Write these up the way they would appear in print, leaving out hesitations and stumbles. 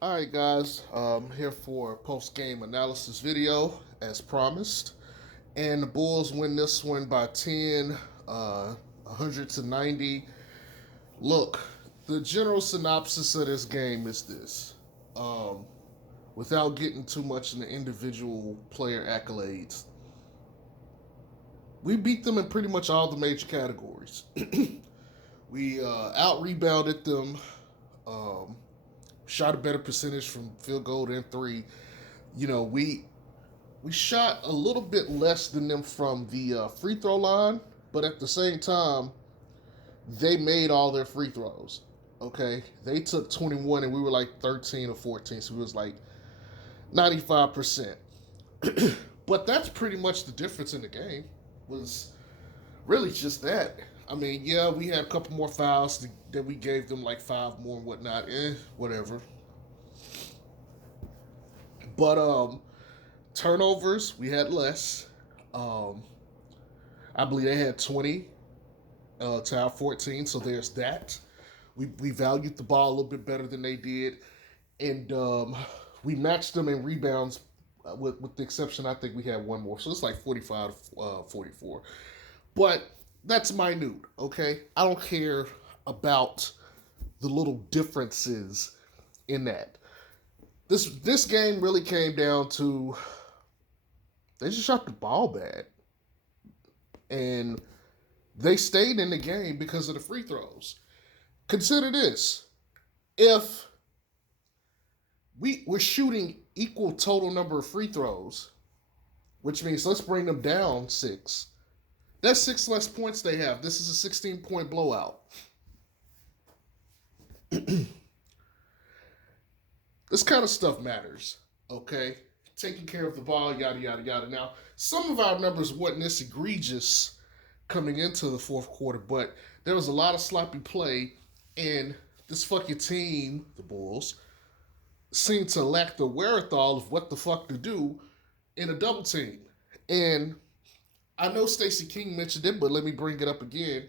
All right, guys. Here for a post-game analysis video, as promised. And the Bulls win this one by 10, 100 to 90. Look, the general synopsis of this game is this. Um, Without getting too much in the individual player accolades, we beat them in pretty much all the major categories. We out rebounded them, um, shot a better percentage from field goal and three. We shot a little bit less than them from the free throw line, but at the same time, they made all their free throws. Okay, they took 21 and we were like 13 or 14, so it was like 95%. But that's pretty much the difference in the game. Was really just that. I mean, yeah, we had a couple more fouls that we gave them like five more and whatnot. Whatever. But turnovers we had less. Um, I believe they had 20 to our 14. So there's that. We valued the ball a little bit better than they did, and we matched them in rebounds. With the exception, I think we had one more, so it's like 45 44. But that's minute, okay? I don't care about the little differences in that. This game really came down to they just shot the ball bad, and they stayed in the game because of the free throws. Consider this: if we're shooting equal total number of free throws, which means let's bring them down six. That's six less points they have. This is a 16-point blowout. This kind of stuff matters, okay? Taking care of the ball, yada, yada, yada. Now, some of our numbers wasn't this egregious coming into the fourth quarter, but there was a lot of sloppy play, and this fucking team, the Bulls, seemed to lack the wherewithal of what the fuck to do in a double team. And I know Stacey King mentioned it, but let me bring it up again.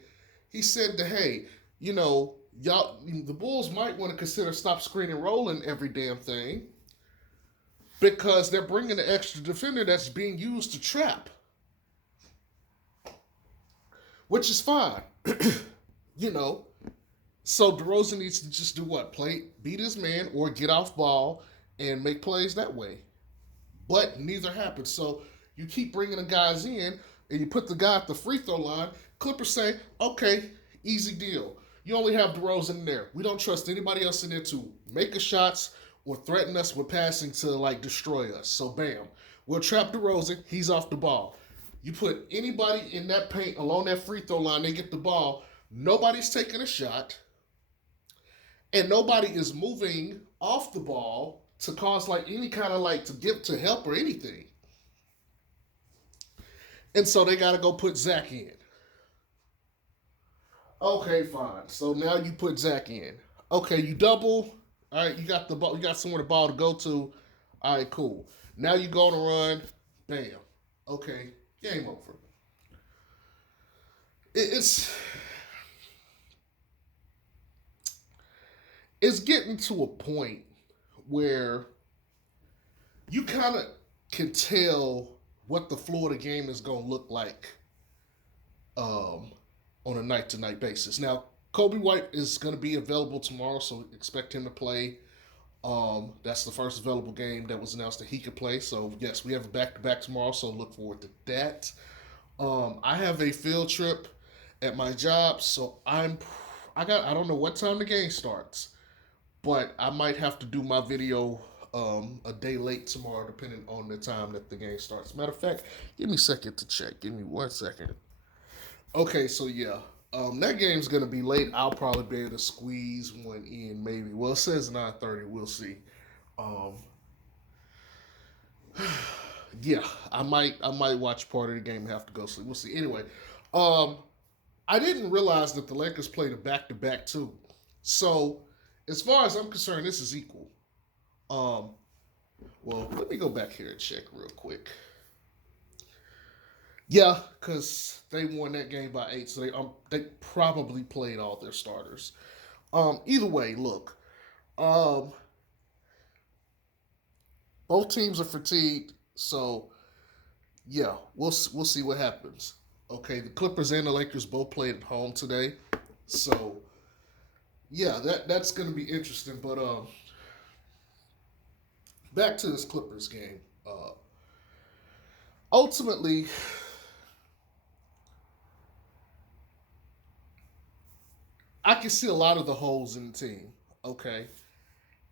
He said that, hey, y'all, the Bulls might want to consider stop screen and rolling every damn thing because they're bringing an extra defender that's being used to trap, which is fine. you know, so DeRozan needs to just do what? Beat his man, or get off ball and make plays that way. But neither happened. So you keep bringing the guys in, and you put the guy at the free throw line. Clippers say, okay, easy deal. You only have DeRozan in there. We don't trust anybody else in there to make us shots or threaten us with passing to like destroy us. So bam, we'll trap DeRozan. He's off the ball. You put anybody in that paint along that free throw line, they get the ball. Nobody's taking a shot, and nobody is moving off the ball to cause like any kind of like to give to help or anything. And so they got to go put Zach in. Okay, fine. So now you put Zach in. Okay, you double. All right, you got the ball. You got somewhere the ball to go to. All right, cool. Now you go on a run. Bam. Okay, game over. It's it's getting to a point where you kind of can tell what the Florida game is going to look like um, on a night to night basis. Now, Kobe White is going to be available tomorrow, so expect him to play. That's the first available game that was announced that he could play. So yes, we have a back to back tomorrow. So look forward to that. I have a field trip at my job, so I don't know what time the game starts, but I might have to do my video a day late tomorrow, depending on the time that the game starts. Matter of fact, give me a second to check. Give me 1 second. Okay, so yeah, that game's gonna be late. I'll probably be able to squeeze one in, maybe. Well, it says 9:30. We'll see. Um, yeah, I might watch part of the game and have to go sleep. We'll see. Anyway, um, I didn't realize that the Lakers played a back to back too. So, as far as I'm concerned, this is equal. Um, well, let me go back here and check real quick. Yeah, because they won that game by 8, so they probably played all their starters. Either way, look, um, Both teams are fatigued, so yeah, we'll see what happens. Okay, the Clippers and the Lakers both played at home today, so yeah, that's going to be interesting. But back to this Clippers game. Ultimately, I can see a lot of the holes in the team. Okay,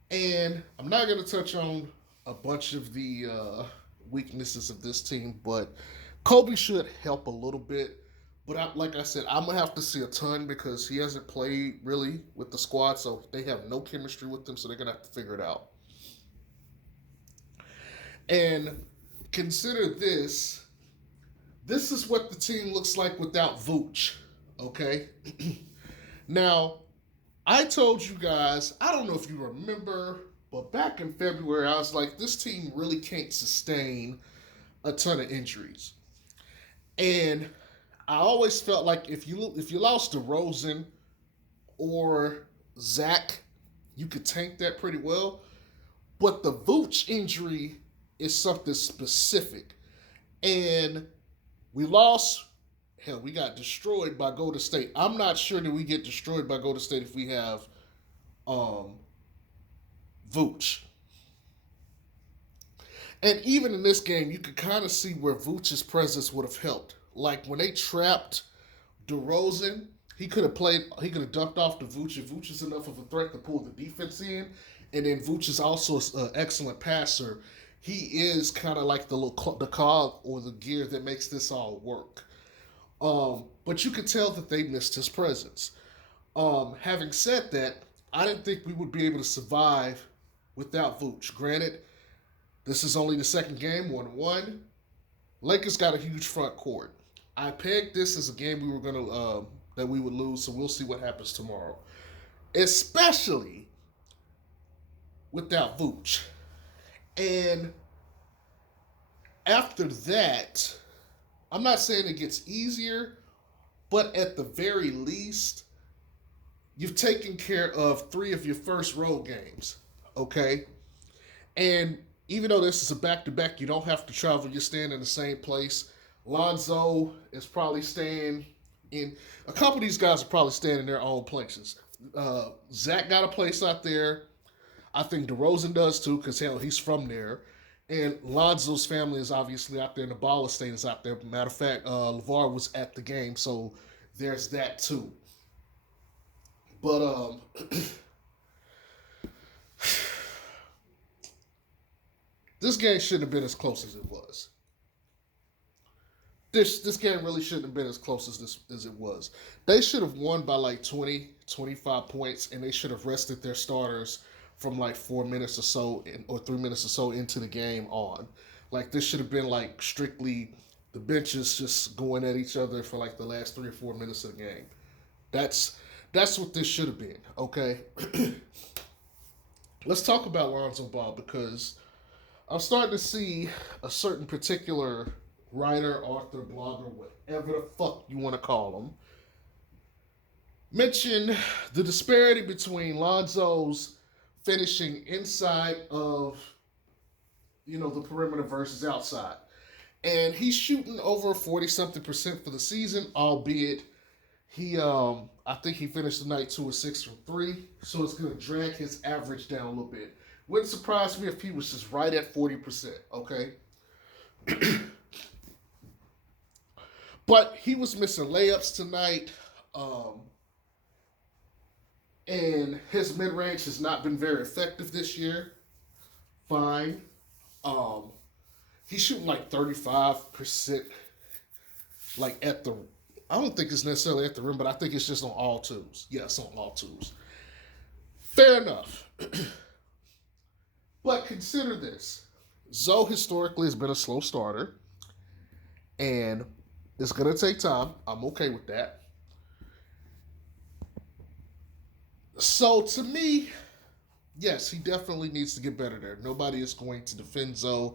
and I'm not going to touch on a bunch of the weaknesses of this team, but Kobe should help a little bit. But like I said, I'm gonna have to see a ton because he hasn't played really with the squad, so they have no chemistry with him. So they're gonna have to figure it out. And consider this: this is what the team looks like without Vooch. Okay, now I told you guys, I don't know if you remember, but back in February, I was like, this team really can't sustain a ton of injuries. And I always felt like if you lost to Rosen or Zach, you could tank that pretty well. But the Vooch injury is something specific. And we lost. Hell, we got destroyed by Golden State. I'm not sure that we get destroyed by Golden State if we have um, Vooch. And even in this game, you could kind of see where Vooch's presence would have helped. Like when they trapped DeRozan, he could have played. He could have dumped off to Vooch. If Vooch is enough of a threat to pull the defense in, and then Vooch is also an excellent passer. He is kind of like the cog or the gear that makes this all work. But you could tell that they missed his presence. Having said that, I didn't think we would be able to survive without Vooch. Granted, this is only the second game, 1-1. Lakers got a huge front court. I pegged this as a game we were gonna that we would lose, so we'll see what happens tomorrow. Especially without Vooch. And after that, I'm not saying it gets easier, but at the very least, you've taken care of 3 of your first road games. Okay? And even though this is a back-to-back, you don't have to travel. You're staying in the same place. Lonzo is probably staying in. A couple of these guys are probably staying in their own places. Zach got a place out there. I think DeRozan does too, because hell, he's from there. And Lonzo's family is obviously out there, and the Ball estate is out there. Matter of fact, LeVar was at the game, so there's that too. But this game shouldn't have been as close as it was. This game really shouldn't have been as close as it was. They should have won by like 20, 25 points, and they should have rested their starters from like 4 minutes or so or 3 minutes or so into the game on. Like this should have been like strictly the benches just going at each other for like the last 3 or 4 minutes of the game. That's what this should have been. Okay. Let's talk about Lonzo Ball because I'm starting to see a certain particular writer, author, blogger, whatever the fuck you want to call them, mention the disparity between Lonzo's finishing inside of, the perimeter versus outside. And he's shooting over 40-something% for the season, albeit I think he finished the night 2 or 6 from 3, so it's going to drag his average down a little bit. Wouldn't surprise me if he was just right at 40%, okay? But he was missing layups tonight, and his mid-range has not been very effective this year. Fine. He's shooting like 35%, like at the, I don't think it's necessarily at the rim, but I think it's just on all twos. Yes, on all twos. Fair enough. But consider this. Zoe historically has been a slow starter, and it's going to take time. I'm okay with that. So to me, yes, he definitely needs to get better there. Nobody is going to defend Zoe.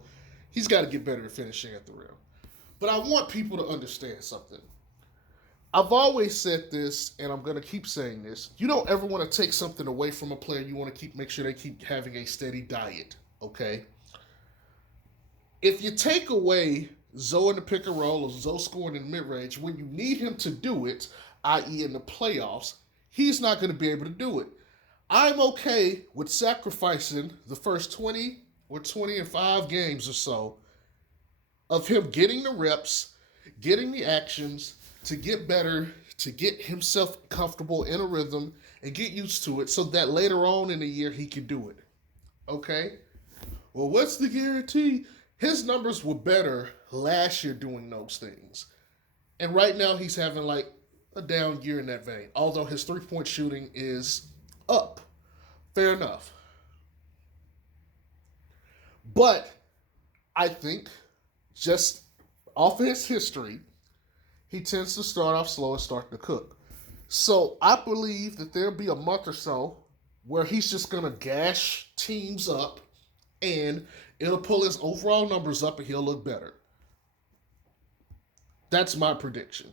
He's got to get better at finishing at the rim. But I want people to understand something. I've always said this, and I'm going to keep saying this. You don't ever want to take something away from a player. You want to make sure they keep having a steady diet, okay? If you take away Zoe in the pick and roll or Zoe scoring in the mid range, when you need him to do it, i.e., in the playoffs, he's not going to be able to do it. I'm okay with sacrificing the first 20 or 25 games or so of him getting the reps, getting the actions to get better, to get himself comfortable in a rhythm and get used to it so that later on in the year he can do it. Okay? Well, what's the guarantee? His numbers were better last year doing those things. And right now he's having like a down year in that vein, although his 3-point shooting is up. Fair enough. But I think just off of his history, he tends to start off slow and start to cook. So I believe that there'll be a month or so where he's just going to gash teams up and it'll pull his overall numbers up and he'll look better. That's my prediction.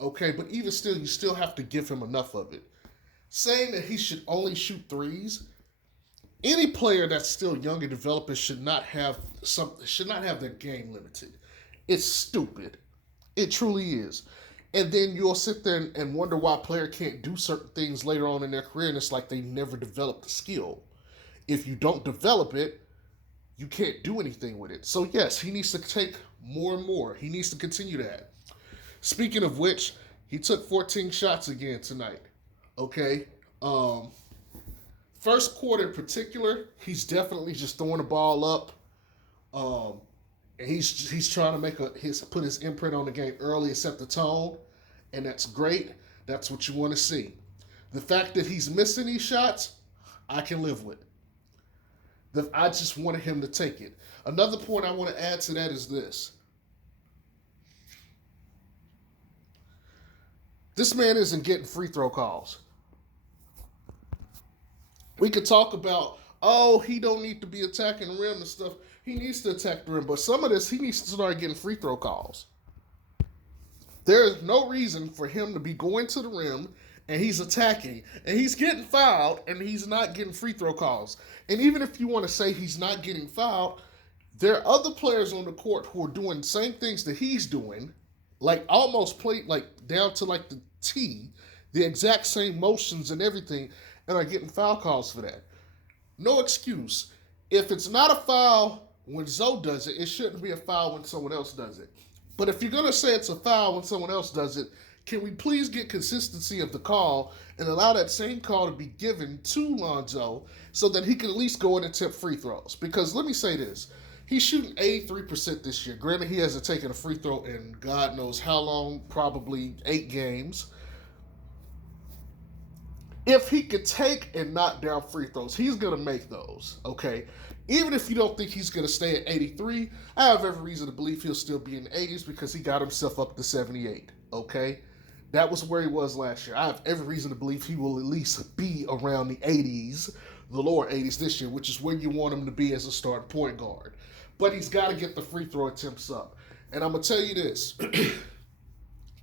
Okay, but even still, you still have to give him enough of it. Saying that he should only shoot threes, any player that's still young and developing should not have their game limited. It's stupid. It truly is. And then you'll sit there and wonder why a player can't do certain things later on in their career, and it's like they never developed the skill. If you don't develop it, you can't do anything with it. So yes, he needs to take more and more. He needs to continue that. Speaking of which, he took 14 shots again tonight. Okay? First quarter in particular, he's definitely just throwing the ball up. And he's trying to put his imprint on the game early and set the tone, and that's great. That's what you want to see. The fact that he's missing these shots, I can live with. I just wanted him to take it. Another point I want to add to that is this. This man isn't getting free throw calls. We could talk about, he don't need to be attacking the rim and stuff. He needs to attack the rim, but some of this, he needs to start getting free throw calls. There is no reason for him to be going to the rim and he's attacking and he's getting fouled and he's not getting free throw calls. And even if you want to say he's not getting fouled, there are other players on the court who are doing the same things that he's doing, like almost played like down to like the T, the exact same motions and everything, and are getting foul calls for that. No excuse. If it's not a foul when Zoe does it, it shouldn't be a foul when someone else does it. But if you're going to say it's a foul when someone else does it, can we please get consistency of the call and allow that same call to be given to Lonzo so that he can at least go and attempt free throws? Because let me say this. He's shooting 83% this year. Granted, he hasn't taken a free throw in God knows how long, probably 8 games. If he could take and knock down free throws, he's going to make those, okay? Even if you don't think he's going to stay at 83, I have every reason to believe he'll still be in the 80s because he got himself up to 78, okay? That was where he was last year. I have every reason to believe he will at least be around the 80s, the lower 80s this year, which is where you want him to be as a starting point guard. But he's got to get the free throw attempts up. And I'm going to tell you this.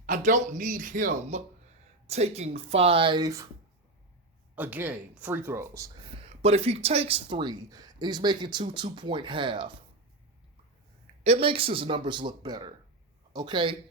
I don't need him taking 5 a game, free throws. But if he takes 3 and he's making 2-point half, it makes his numbers look better. Okay?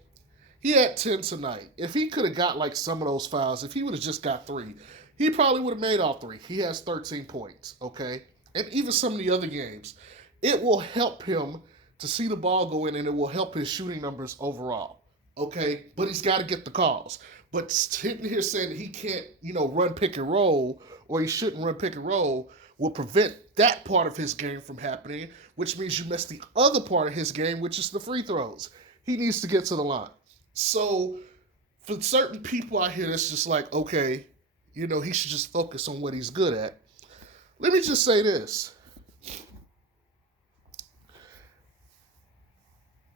He had 10 tonight. If he could have got like some of those fouls, if he would have just got 3, he probably would have made all 3. He has 13 points. Okay? And even some of the other games, it will help him to see the ball go in and it will help his shooting numbers overall. Okay? But he's got to get the calls. But sitting here saying that he can't, run pick and roll or he shouldn't run pick and roll will prevent that part of his game from happening, which means you miss the other part of his game, which is the free throws. He needs to get to the line. So for certain people out here, that's just like, okay, he should just focus on what he's good at. Let me just say this.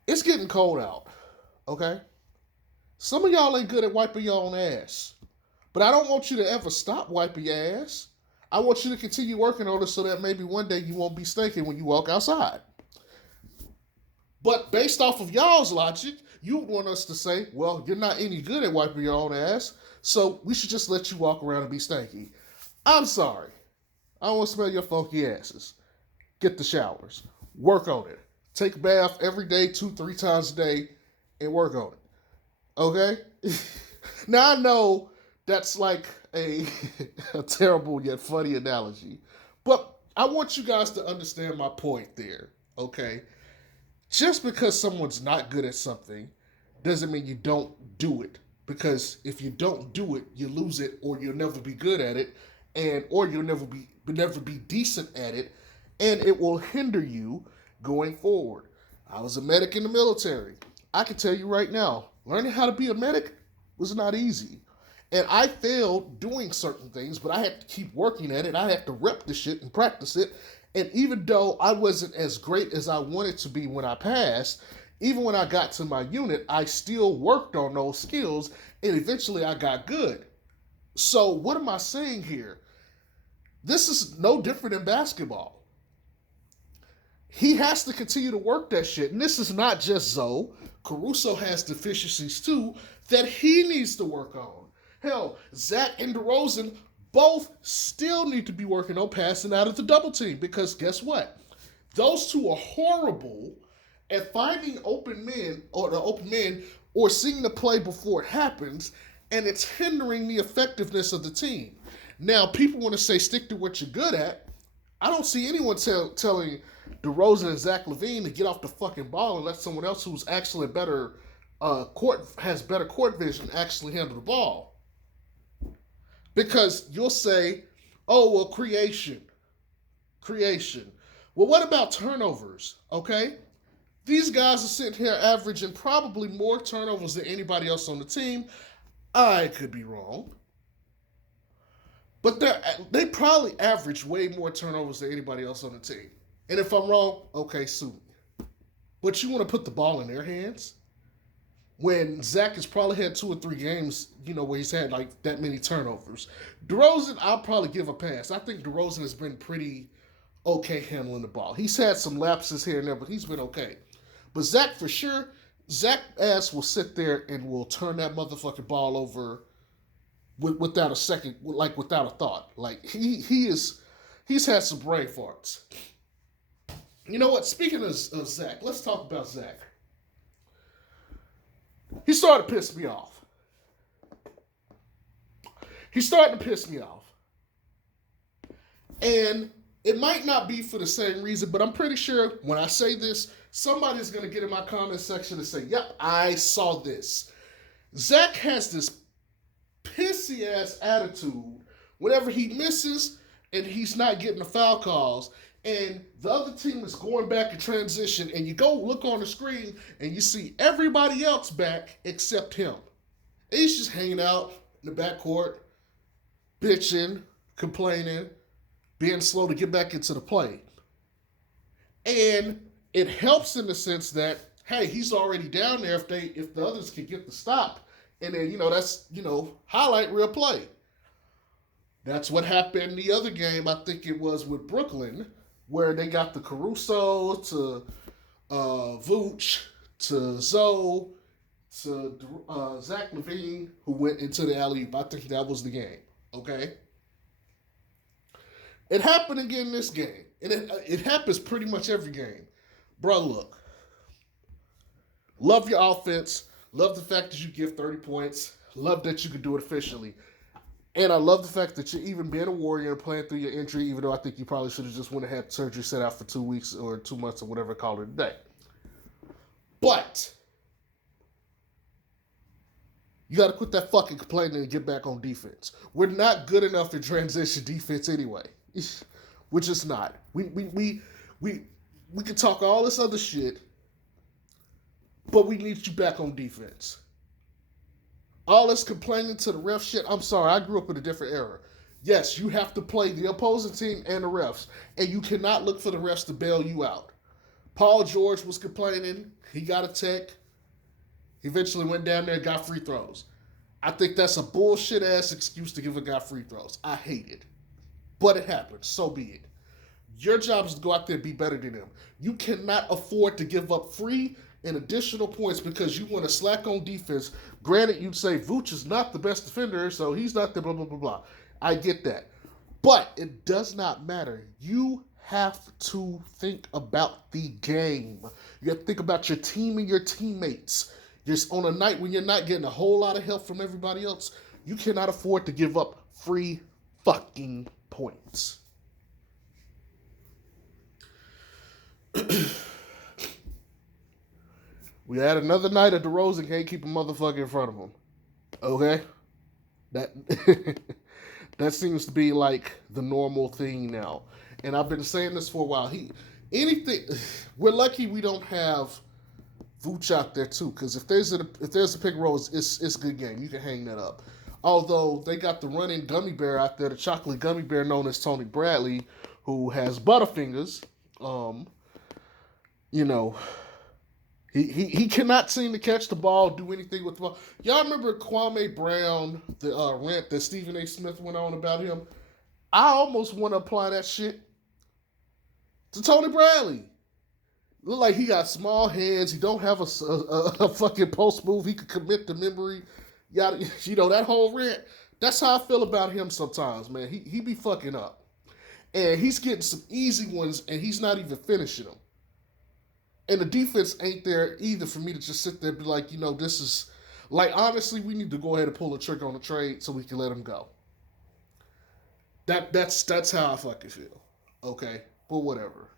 It's getting cold out, okay? Some of y'all ain't good at wiping your own ass. But I don't want you to ever stop wiping your ass. I want you to continue working on it so that maybe one day you won't be stinking when you walk outside. But based off of y'all's logic, you want us to say, well, you're not any good at wiping your own ass, so we should just let you walk around and be stanky. I'm sorry. I don't want to smell your funky asses. Get the showers. Work on it. Take a bath every day, 2, 3 times a day, and work on it. Okay? Now I know that's like a, a terrible yet funny analogy. But I want you guys to understand my point there. Okay? Just because someone's not good at something doesn't mean you don't do it. Because if you don't do it, you lose it, or you'll never be good at it, and or you'll never be decent at it, and it will hinder you going forward. I was a medic in the military. I can tell you right now, learning how to be a medic was not easy. And I failed doing certain things, but I had to keep working at it. I had to rep the shit and practice it. And even though I wasn't as great as I wanted to be when I passed, even when I got to my unit, I still worked on those skills and eventually I got good. So, what am I saying here? This is no different in basketball. He has to continue to work that shit. And this is not just Zoe. Caruso has deficiencies too that he needs to work on. Hell, Zach and DeRozan both still need to be working on passing out of the double team because guess what? Those two are horrible at finding open men or seeing the play before it happens, and it's hindering the effectiveness of the team. Now, people want to say stick to what you're good at. I don't see anyone telling DeRozan and Zach LaVine to get off the fucking ball and let someone else who's actually has better court vision actually handle the ball. Because you'll say, oh, well, creation. Well, what about turnovers, okay? These guys are sitting here averaging probably more turnovers than anybody else on the team. I could be wrong. But they probably average way more turnovers than anybody else on the team. And if I'm wrong, okay, sue me. But you want to put the ball in their hands? When Zach has probably had 2 or 3 games, where he's had like that many turnovers. DeRozan, I'll probably give a pass. I think DeRozan has been pretty okay handling the ball. He's had some lapses here and there, but he's been okay. But Zach, for sure, Zach ass will sit there and will turn that motherfucking ball over without a second, like without a thought. Like he's had some brain farts. You know what? Speaking of Zach, let's talk about Zach. He started to piss me off. And it might not be for the same reason, but I'm pretty sure when I say this, somebody's going to get in my comment section and say, yep, I saw this. Zach has this pissy ass attitude whenever he misses and he's not getting the foul calls. And the other team is going back in transition, and you go look on the screen, and you see everybody else back except him. And he's just hanging out in the backcourt, bitching, complaining, being slow to get back into the play. And it helps in the sense that, hey, he's already down there if the others can get the stop. And then, that's, highlight real play. That's what happened the other game, I think it was with Brooklyn, where they got the Caruso to Vooch to Zoe to Zach LaVine, who went into the alley-oop. I think that was the game, okay? It happened again this game. And it happens pretty much every game. Bro, look. Love your offense. Love the fact that you give 30 points. Love that you can do it efficiently. And I love the fact that you're even being a warrior and playing through your injury, even though I think you probably should have just went and had surgery set out for 2 weeks or 2 months or whatever, call it a day. But you got to quit that fucking complaining and get back on defense. We're not good enough in transition defense anyway. We're just not. We can talk all this other shit, but we need you back on defense. All this complaining to the ref shit, I'm sorry, I grew up in a different era. Yes, you have to play the opposing team and the refs, and you cannot look for the refs to bail you out. Paul George was complaining. He got a tech. He eventually went down there and got free throws. I think that's a bullshit-ass excuse to give a guy free throws. I hate it. But it happened. So be it. Your job is to go out there and be better than them. You cannot afford to give up free and additional points because you want to slack on defense. Granted, you'd say Vooch is not the best defender, so he's not the blah, blah, blah, blah. I get that. But it does not matter. You have to think about the game. You have to think about your team and your teammates. Just on a night when you're not getting a whole lot of help from everybody else, you cannot afford to give up free fucking points. We had another night at DeRozan can't keep a motherfucker in front of him. Okay? That that seems to be like the normal thing now. And I've been saying this for a while. We're lucky we don't have Vooch out there too, because if there's a pick and roll, it's a good game. You can hang that up. Although they got the running gummy bear out there, the chocolate gummy bear known as Tony Bradley, who has butterfingers. You know, he cannot seem to catch the ball, do anything with the ball. Y'all remember Kwame Brown, the rant that Stephen A. Smith went on about him? I almost want to apply that shit to Tony Bradley. Look like he got small hands. He don't have a fucking post move. He could commit to memory. That whole rant. That's how I feel about him sometimes, man. He be fucking up. And he's getting some easy ones, and he's not even finishing them. And the defense ain't there either for me to just sit there and be like, this is... Like, honestly, we need to go ahead and pull the trigger on the trade so we can let him go. That's how I fucking feel. Okay? But whatever.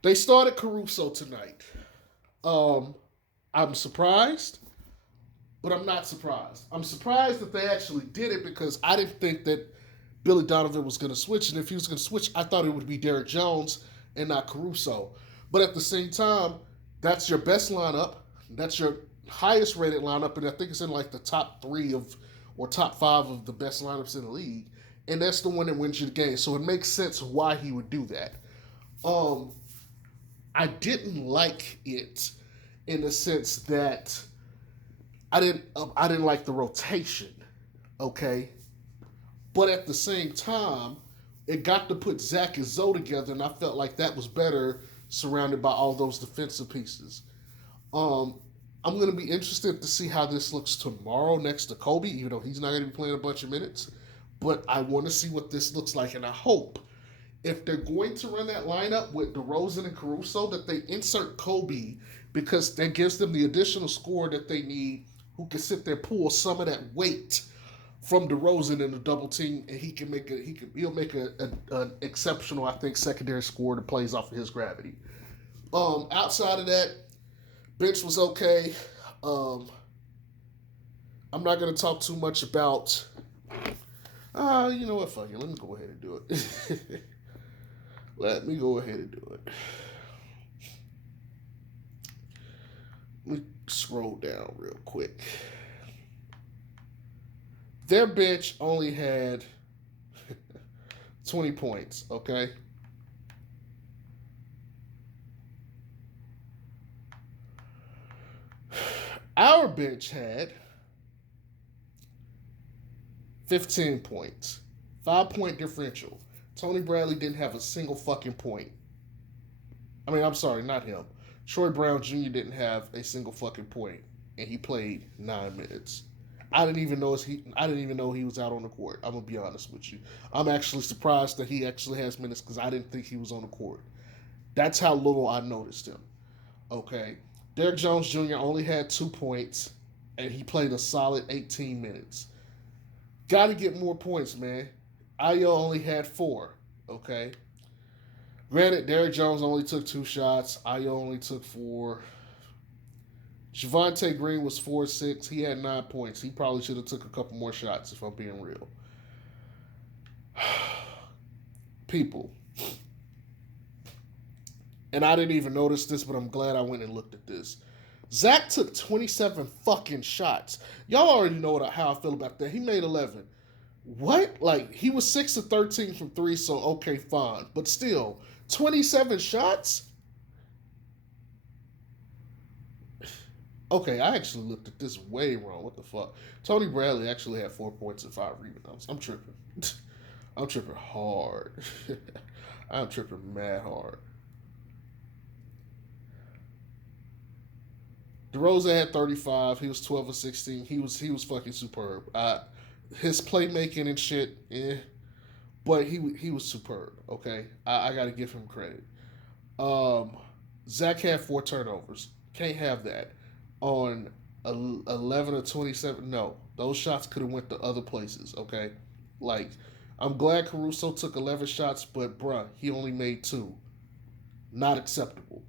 They started Caruso tonight. I'm surprised, but I'm not surprised. I'm surprised that they actually did it because I didn't think that Billy Donovan was going to switch. And if he was going to switch, I thought it would be Derrick Jones and not Caruso. But at the same time, that's your best lineup. That's your highest rated lineup. And I think it's in like the top 3 or top 5 of the best lineups in the league. And that's the one that wins you the game. So it makes sense why he would do that. I didn't like it in the sense that I didn't like the rotation, okay? But at the same time, it got to put Zach and Zoe together, and I felt like that was better surrounded by all those defensive pieces. I'm going to be interested to see how this looks tomorrow next to Kobe, even though he's not going to be playing a bunch of minutes. But I want to see what this looks like, and I hope if they're going to run that lineup with DeRozan and Caruso, that they insert Kobe because that gives them the additional scorer that they need who can sit there and pull some of that weight from DeRozan in the double team, and he'll make an exceptional, I think, secondary scorer that plays off of his gravity. Outside of that, bench was okay. I'm not going to talk too much about. You know what? Fuck it. Let me go ahead and do it. Let me go ahead and do it. Let me scroll down real quick. Their bench only had 20 points, okay? Our bench had 15 points. 5-point differential. Tony Bradley didn't have a single fucking point. I mean, I'm sorry, not him. Troy Brown Jr. didn't have a single fucking point, and he played 9 minutes. I didn't even know he was out on the court. I'm gonna be honest with you. I'm actually surprised that he actually has minutes because I didn't think he was on the court. That's how little I noticed him. Okay, Derrick Jones Jr. only had 2 points, and he played a solid 18 minutes. Got to get more points, man. Ayo only had 4. Okay. Granted, Derrick Jones only took 2 shots. Ayo only took 4. Javonte Green was 4-6. He had 9 points. He probably should have took a couple more shots if I'm being real. People. And I didn't even notice this, but I'm glad I went and looked at this. Zach took 27 fucking shots. Y'all already know how I feel about that. He made 11. What? Like, he was 6 of 13 from 3, so okay, fine. But still, 27 shots? Okay, I actually looked at this way wrong. What the fuck? Tony Bradley actually had 4 points and 5 rebounds. I'm tripping. I'm tripping hard. I'm tripping mad hard. DeRozan had 35. He was 12 of 16. He was fucking superb. His playmaking and shit, but he was superb. Okay, I got to give him credit. Um, Zach had 4 turnovers. Can't have that on 11 or 27. No, those shots could have went to other places. Okay, like I'm glad Caruso took 11 shots, but bruh, he only made 2. Not acceptable.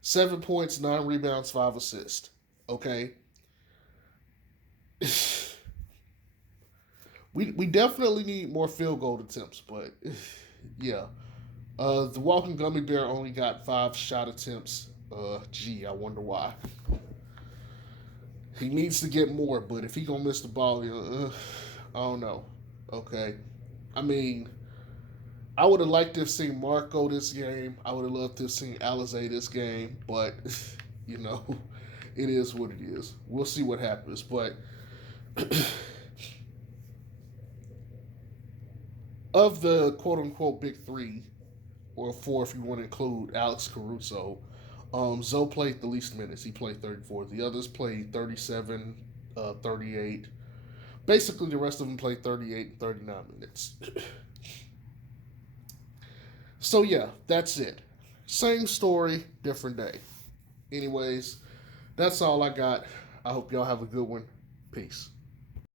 7 points, 9 rebounds, 5 assists. Okay, we definitely need more field goal attempts, but yeah. The Walking Gummy Bear only got 5 shot attempts. Gee, I wonder why. He needs to get more, but if he gonna miss the ball, I don't know. Okay, I mean, I would have liked to have seen Marco this game. I would have loved to have seen Alizé this game, but you know, it is what it is. We'll see what happens. But of the quote unquote big 3, or 4 if you want to include Alex Caruso, Zoe played the least minutes. He played 34. The others played 37, 38. Basically, the rest of them played 38 and 39 minutes. So, yeah, that's it. Same story, different day. Anyways, that's all I got. I hope y'all have a good one. Peace.